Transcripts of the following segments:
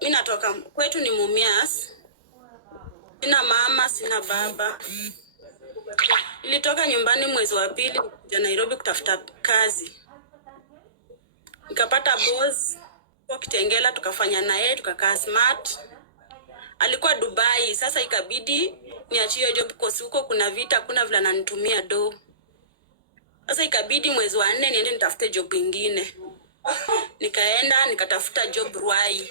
Mimi natoka kwetu ni Mumias. Sina mama, sina baba. Nilitoka nyumbani mwezi wa pili kuja Nairobi kutafuta kazi. Nikapata boss kwa Kitengela, tukafanya naye, tukakaa smart. Alikuwa Dubai, sasa ikabidi niachie job kwa huko kuna vita, kuna vile ananitumia do. Sasa ikabidi mwezi wa 4 niende nitafute job nyingine. Nikaenda nikatafuta job Ruai.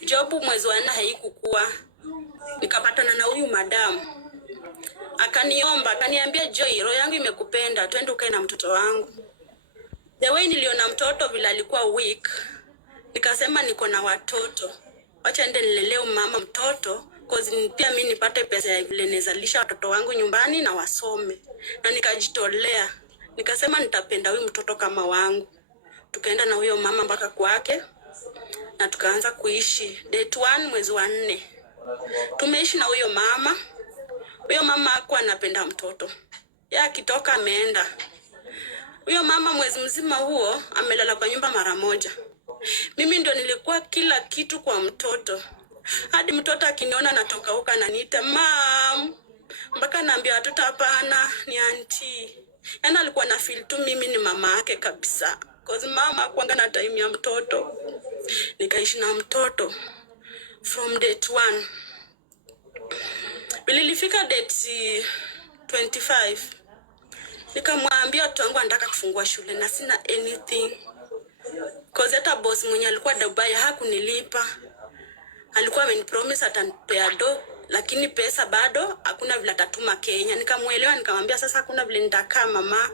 Job mwezi wa 4 haikukua. Nikapatana na huyu madam. Akaniomba, akaniambia Joy, roho yangu imekupenda, twende ukae na mtoto wangu. The way niliona mtoto vile alikuwa weak, nikasema niko na watoto. Acha ende nilelee mama mtoto, cause pia mimi nipate pesa ya vile nezalisha watoto wangu nyumbani na wasome. Na nikajitolea. Nikasema nitapenda huyu mtoto kama wangu. Tukaenda na huyo mama mpaka kwake na tukaanza kuishi. Date 1 mwezi wa 4. Tumeishi na huyo mama. Huyo mama hakuwa anapenda mtoto. Yeye akitoka ameenda. Huyo mama mwezi mzima huo amelala kwa nyumba mara moja. Mimi ndio nilikuwa kila kitu kwa mtoto. Hadi mtoto akiniona natoka huko ananiita mam. Mpaka naambia watoto hapana ni auntie. Yaani alikuwa na feel tu mimi ni mama yake kabisa. Cause mama hakuanga na time ya mtoto. Nikaishi na mtoto from date 1. Nilifika date 25. Nikamwambia watu wangu anataka kufungua shule na sina anything. Cause hata boss mwenye alikuwa Dubai hakunilipa. Alikuwa amenipromise atanipea do, lakini pesa bado hakuna vile atatuma Kenya. Nikamuelewa, nikamwambia sasa hakuna vile nitakaa mama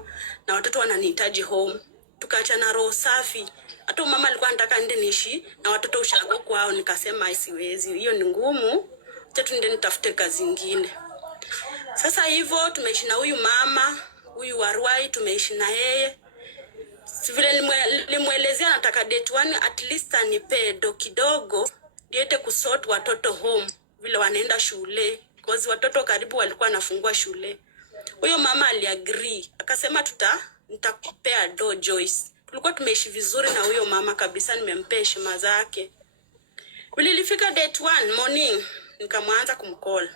na watoto wananihitaji home. Tukaachana roho safi. Hata mama alikuwa anataka nende niishi na watoto ushago kwao, nikasema siwezi. Hiyo ni ngumu. Acha tuende nitafute kazi nyingine. Sasa hivyo tumeishi na huyu mama, huyu Warwai tumeishi na yeye. Vile nimuelezea nataka date 1 at least anipe do kidogo niende kusort watoto home vile wanaenda shule, cause watoto karibu walikuwa nafungua shule. Huyo mama aliagree, akasema nitakupea do Joyce. Tulikuwa tumeishi vizuri na huyo mama kabisa, nimempea heshima zake. Vile ilifika date 1 morning, nikamwanza kumcall.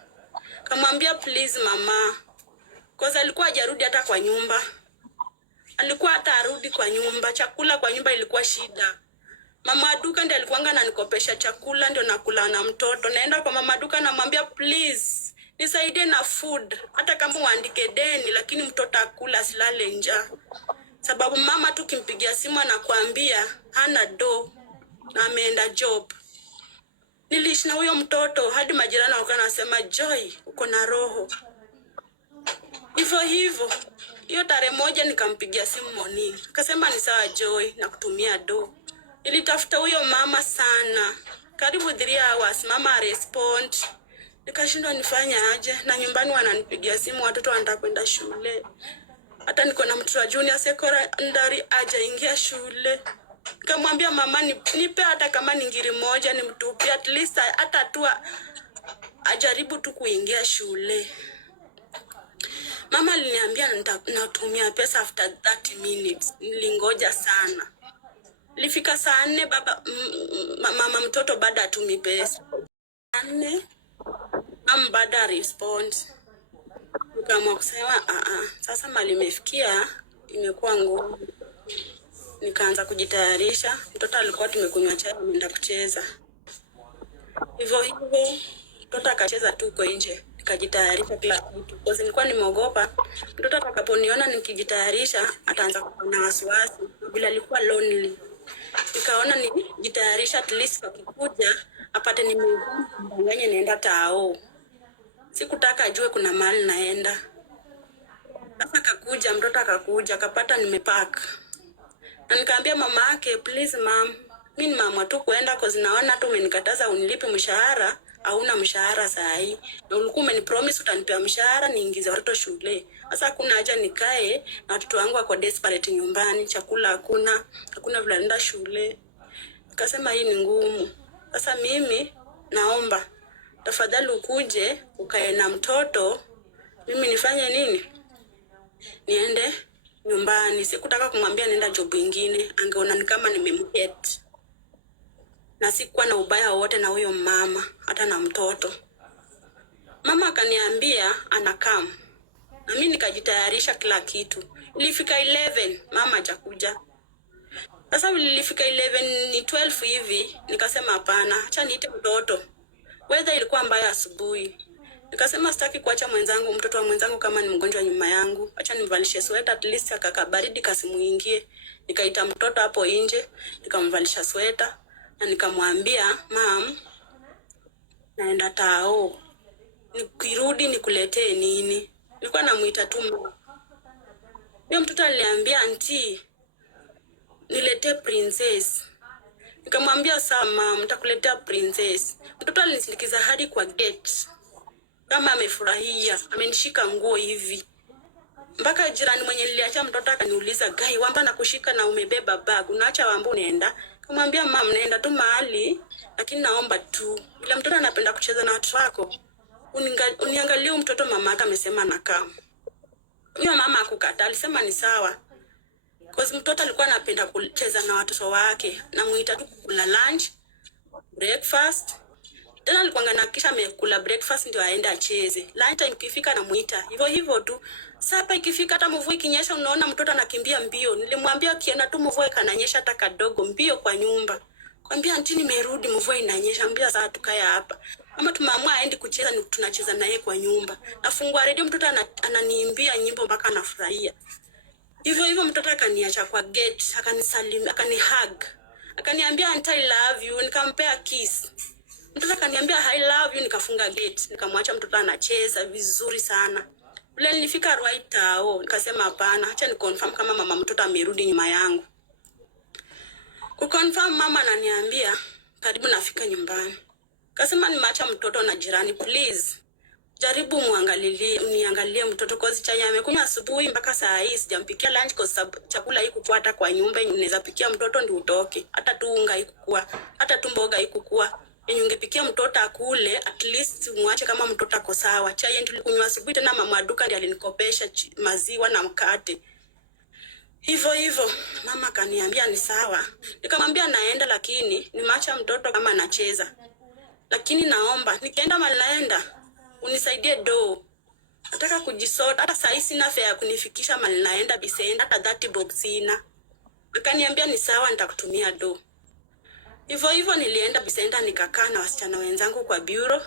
Kamwambia please mama, cause alikuwa hajarudi hata kwa nyumba. Alikuwa hata arudi kwa nyumba, chakula kwa nyumba ilikuwa shida. Mama duka ndiye alikuwa ananikopesha chakula ndio nakula na mtoto. Naenda kwa mama duka namwambia please nisaidie na food, hata kama uandike deni lakini mtoto akula asilale njaa. Sababu mama tu kimpigia simu anakuambia hana do na ameenda job. Niliishi na huyo mtoto hadi majirani wakawa wanasema Joy uko na roho. Hivyo hiyo tarehe 1 nikampigia simu morning. Akasema ni sawa Joy na kutumia do. Nilitafuta huyo mama sana. Karibu 3 hours mama respond. Nikashindwa nifanye aje, na nyumbani wananipigia simu watoto wanataka kwenda shule. Hata niko na mtoto wa junior secondary hajaingia shule. Nikamwambia mama nipe hata kama ni ngiri moja nimtupie at least hata tu ajaribu tu kuingia shule. Mama aliniambia natumia pesa after 30 minutes. Nilingoja sana. Ilifika saa 4 baba mama mtoto bado atumi pesa. 4 mama bado respond. Nikamwa kusema sasa mali imefikia imekuwa ngumu. Nikaanza kujitayarisha. Mtoto alikuwa tumekunywa chai ameenda kucheza. Hivyo mtoto akacheza tu uko nje. Nikajitayarisha kila kitu. Kwa nilikuwa nimeogopa mtoto atakaponiona nikijitayarisha ataanza kuwa na wasiwasi bila alikuwa lonely. Nikaona nijitayarisha at least akikuja apate nimedanganya naenda tao. Sikutaka ajue kuna mahali naenda. Sasa akakuja mtoto akakuja akapata nimepack. Na nikaambia mama yake please mom, mimi ni mama tu kuenda cause naona tu umenikataza unilipe mshahara, hauna mshahara saa hii. Na ulikuwa umenipromise utanipea mshahara niingize watoto shule. Sasa hakuna haja nikae na watoto wangu wako desperate nyumbani, chakula hakuna vile naenda shule. Nikasema hii ni ngumu. Sasa mimi naomba tafadhali ukuje ukae na mtoto, mimi nifanye nini? Niende nyumbani. Sikutaka kumwambia nenda job nyingine, angeona ni kama nimemget. na sikuwa na ubaya wote na huyo mama hata na mtoto. Mama akaniambia anakam, na mimi nikajitayarisha kila kitu. Ilifika 11 mama hajakuja. Sasa ilifika 11 ni 12 hivi, nikasema hapana, acha niite mtoto. Weather ilikuwa mbaya asubuhi. Nikasema sitaki kuacha mtoto wa mwenzangu kama ni mgonjwa nyuma yangu. Acha nimvalishe sweater at least akakabaridi kasimuingie. Nikaita mtoto hapo nje, nikamvalisha sweater na nikamwambia, "Mom, naenda tao. Nikirudi nikuletee nini?" Nilikuwa namuita tu mama. Huyo mtoto aliniambia, "Auntie, niletee princess." Nikamwambia, "Sawa mama, nitakuletea princess." Mtoto alinisindikiza hadi kwa gate. Kama amefurahia, amenishika nguo hivi. Mpaka jirani mwenye niliacha mtoto akaniuliza, "Gai, Wamba nakushika na umebeba bag. Unaacha Wamba unaenda?" Nikamwambia, "Mama, naenda tu mahali, lakini naomba tu. Bila mtoto anapenda kucheza na watu wako. Uniangalie mtoto mama yake amesema anakaa." Huyo mama hakukataa, alisema ni sawa. Cause mtoto alikuwa anapenda kucheza na watoto wake. Namuita tu kula lunch, breakfast. Tena alikuwa anakisha amekula breakfast ndio aende acheze. Lunch time ikifika namuita. Hivyo tu. Sasa ikifika hata mvua ikinyesha unaona mtoto anakimbia mbio. Nilimwambia kienda tu mvua ikananyesha hata kadogo mbio kwa nyumba. Kwambia auntie nimerudi mvua inanyesha, mbia sasa tukae hapa. Mama tumeamua aende kucheza ni tunacheza naye kwa nyumba. Nafungua radio mtoto ananiimbia nyimbo mpaka anafurahia. Hivyo mtoto akaniacha kwa gate, akanisalimia, akanihug. Akaniambia auntie I love you, nikampea kiss. Mtoto akaniambia I love you, nikafunga gate. Nikamwacha mtoto anacheza vizuri sana. Ule nilifika right tao, nikasema hapana, acha ni confirm kama mama mtoto amerudi nyuma yangu. Kuconfirm mama ananiambia karibu nafika nyumbani. Kasema nimeacha mtoto na jirani, please. Jaribu uniangalie mtoto kozi chai amekunywa asubuhi mpaka saa hii sijampikia lunch kwa sababu chakula haikuwa hata kwa nyumba, unaweza pikia mtoto ndio utoke. Hata tu unga haikuwa, hata tu mboga haikuwa. Ungepikia mtoto akule, at least muache kama mtoto ako sawa. Chai ndio tulikunywa asubuhi, tena mama duka ndiye alinikopesha maziwa na mkate. Hivyo mama kaniambia ni sawa. Nikamwambia naenda, lakini nimeacha mtoto kama anacheza. Lakini naomba nikienda malaenda unisaidie do. Nataka kujisort, hata saa hii sina fare ya kunifikisha mahali naenda Biseenda, hata 30 bob sina. Akaniambia ni sawa, nitakutumia do. Hivyo nilienda Biseenda nikakaa na wasichana wenzangu kwa bureau.